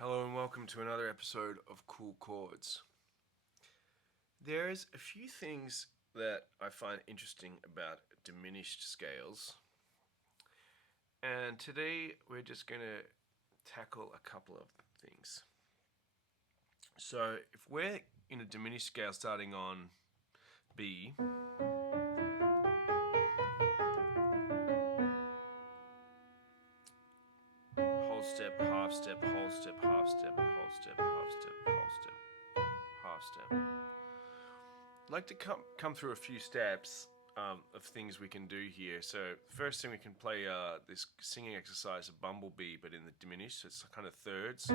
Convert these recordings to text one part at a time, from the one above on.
Hello and welcome to another episode of Kool KordZ. There's a few things that I find interesting about diminished scales, and today we're just going to tackle a couple of things. So if we're in a diminished scale starting on B, whole step, half step, whole step, half step, whole step, half step, whole step, half step. I'd like to come through a few steps of things we can do here. So first thing, we can play this singing exercise of Bumblebee, but in the diminished, so it's kind of thirds.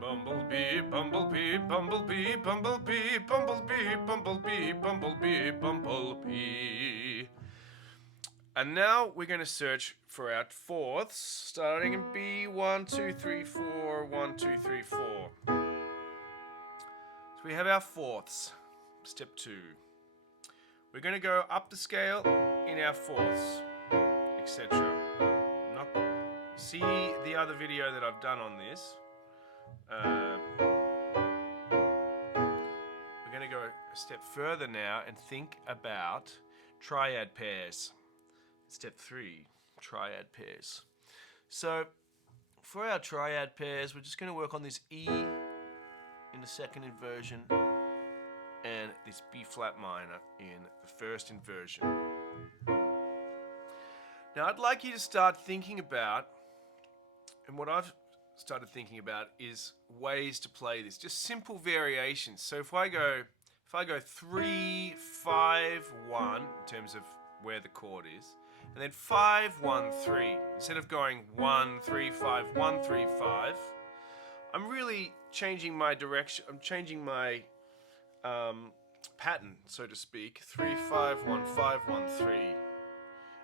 Bumblebee, bumblebee, bumblebee, bumblebee, bumblebee, bumblebee, bumblebee, bumblebee. And now we're going to search for our fourths, starting in B, 1, 2, 3, 4, 1, 2, 3, 4. So we have our fourths, step 2. We're going to go up the scale in our fourths, etc. See the other video that I've done on this. We're going to go a step further now and think about triad pairs. Step 3, triad pairs. So for our triad pairs, we're just going to work on this E in the second inversion and this B flat minor in the first inversion. Now I'd like you to start thinking about, and what I've started thinking about is ways to play this, just simple variations. So if I go 3, 5, 1 in terms of where the chord is, and then 5, 1, 3, instead of going 1, 3, 5, 1, 3, 5, I'm really changing my direction. I'm changing my pattern, so to speak. 3, 5, 1, 5, 1, 3,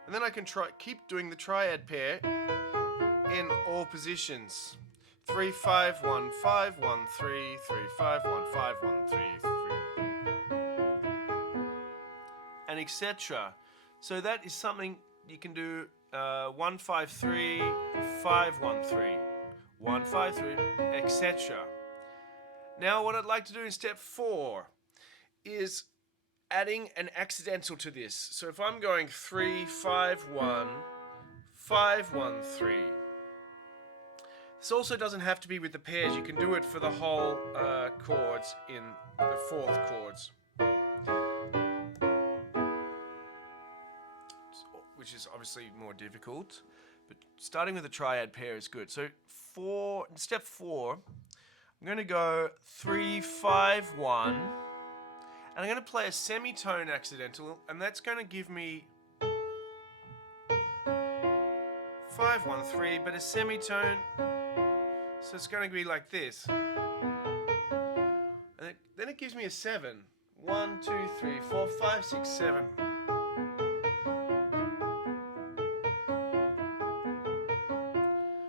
and then I can keep doing the triad pair in all positions. 3, 5, 1, 5, 1, 3, 3, 5, 1, 5, 1, 3, 3, and etc. So that is something you can do. 1, 5, 3, 5, 1, 3, 1, 5, 3, etc. Now what I'd like to do in step 4 is adding an accidental to this. So if I'm going 3, 5, 1, 5, 1, 3. This also doesn't have to be with the pairs. You can do it for the whole chords in the fourth chords, which is obviously more difficult, but starting with a triad pair is good. So in step 4, I'm going to go 3, 5, 1, and I'm going to play a semitone accidental, and that's going to give me 5, 1, 3, but a semitone. So it's going to be like this. And then it gives me a 7. 1, 2, 3, 4, 5, 6, 7.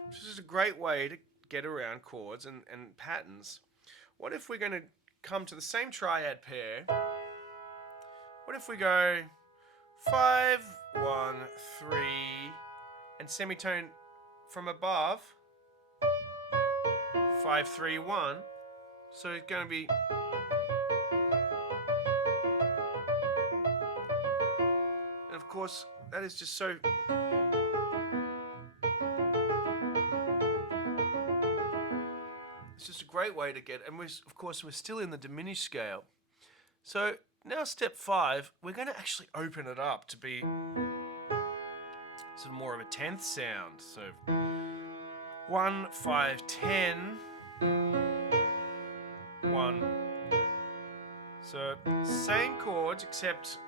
This is a great way to get around chords and patterns. What if we're going to come to the same triad pair? What if we go 5, 1, 3, and semitone from above? 5, 3, 1. So it's going to be. And of course, that is just so. It's just a great way to get. And we're still in the diminished scale. So now step 5, we're going to actually open it up to be sort of more of a 10th sound. So 1, 5, 10. 1. So same chords, except,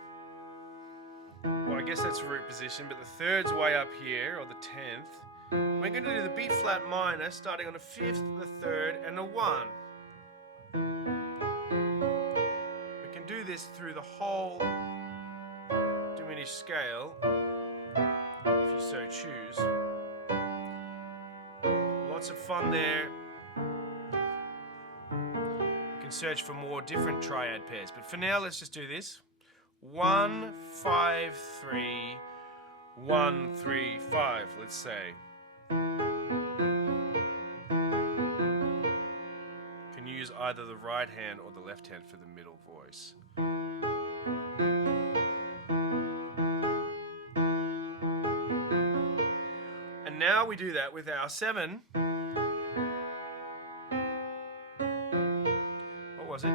well, I guess that's root position, but the third's way up here, or the 10th. We're going to do the B flat minor, starting on the 5th, the 3rd, and the 1. We can do this through the whole diminished scale, if you so choose. Lots of fun there. You can search for more different triad pairs, but for now let's just do this. 1, 5, 3, 1, 3, 5, let's say. Can use either the right hand or the left hand for the middle voice. And now we do that with our 7. What was it?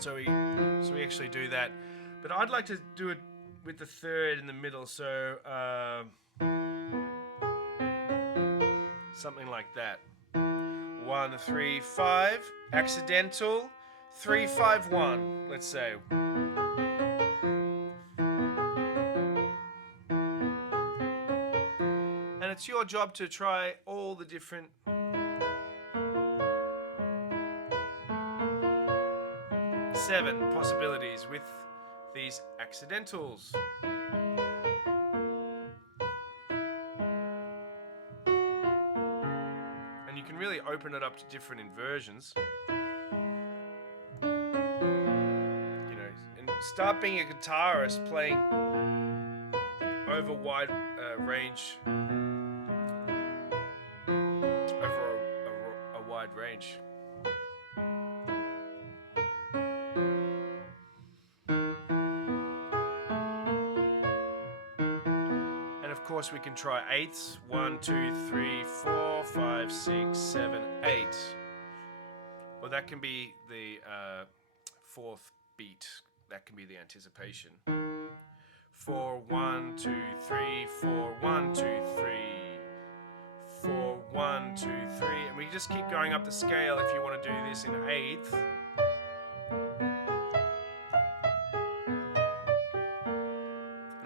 So we actually do that. But I'd like to do it with the 3rd in the middle, so something like that. 1, 3, 5, accidental, 3, 5, 1, let's say. And it's your job to try all the different seven possibilities with these accidentals. And you can really open it up to different inversions. You know, and start being a guitarist playing over wide range, over a wide range. Of course, we can try eighths. 1, 2, 3, 4, 5, 6, 7, 8. Well, that can be the 4th beat. That can be the anticipation. 4, 1, 2, 3, 4, 1, 2, 3. 4, 1, 2, 3. And we just keep going up the scale if you want to do this in eighth.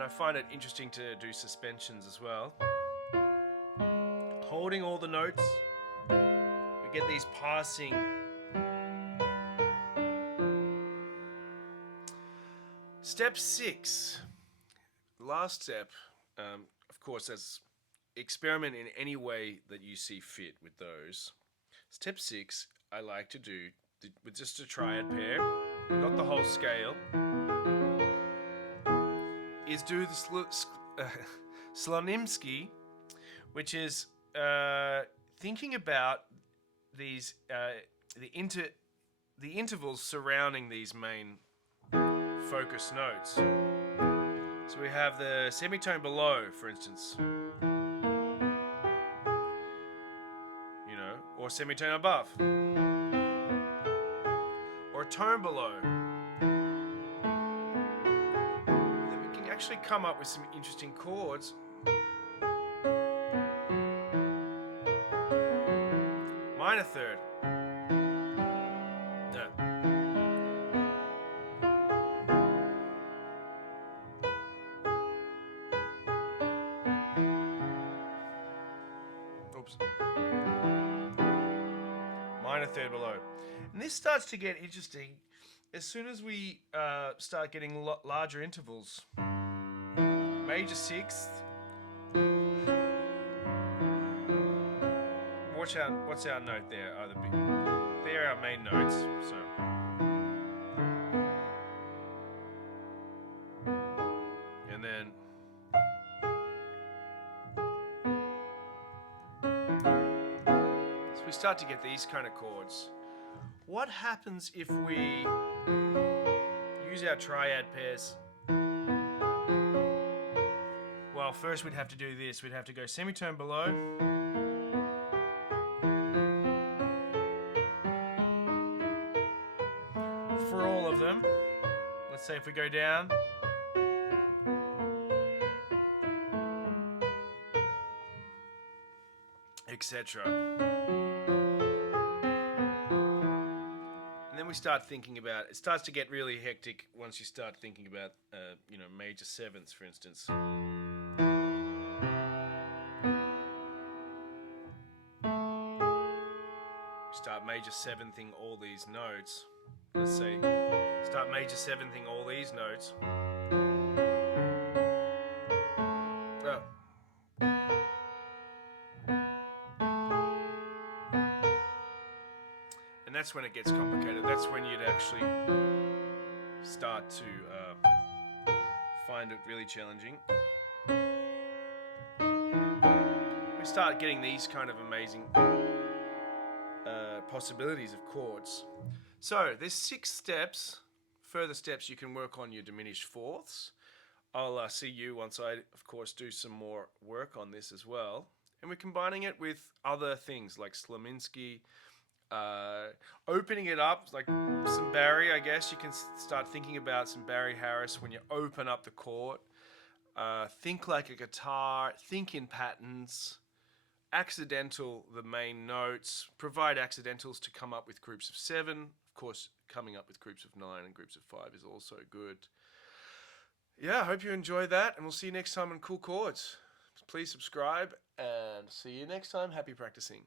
I find it interesting to do suspensions as well. Holding all the notes, we get these passing. Step 6, last step, of course, as experiment in any way that you see fit with those. Step 6, I like to do with just a triad pair, not the whole scale. Is do the Slonimsky, which is thinking about these the intervals surrounding these main focus notes. So we have the semitone below, for instance, you know, or semitone above, or a tone below. Actually come up with some interesting chords. Minor third. No. Oops. Minor third below. And this starts to get interesting as soon as we start getting larger intervals. Major 6th. What's our note there? They're our main notes. So. And then. So we start to get these kind of chords. What happens if we use our triad pairs? Well, first we'd have to do this. We'd have to go semitone below. For all of them. Let's say if we go down. Etc. And then we start thinking about, it starts to get really hectic once you start thinking about, major 7ths, for instance. Start major 7thing all these notes. Let's say, start major 7thing all these notes. Oh. And that's when it gets complicated. That's when you'd actually start to find find it really challenging. We start getting these kind of amazing possibilities of chords. So there's 6 steps, further steps you can work on your diminished fourths. I'll see you once I, of course, do some more work on this as well. And we're combining it with other things like Slonimsky, opening it up, like some Barry, I guess. You can start thinking about some Barry Harris when you open up the chord. Think like a guitar, think in patterns. Accidental the main notes, provide accidentals to come up with groups of 7. Of course, coming up with groups of 9 and groups of 5 is also good. Yeah, I hope you enjoyed that, and we'll see you next time on Kool KordZ. Please subscribe, and see you next time. Happy practicing.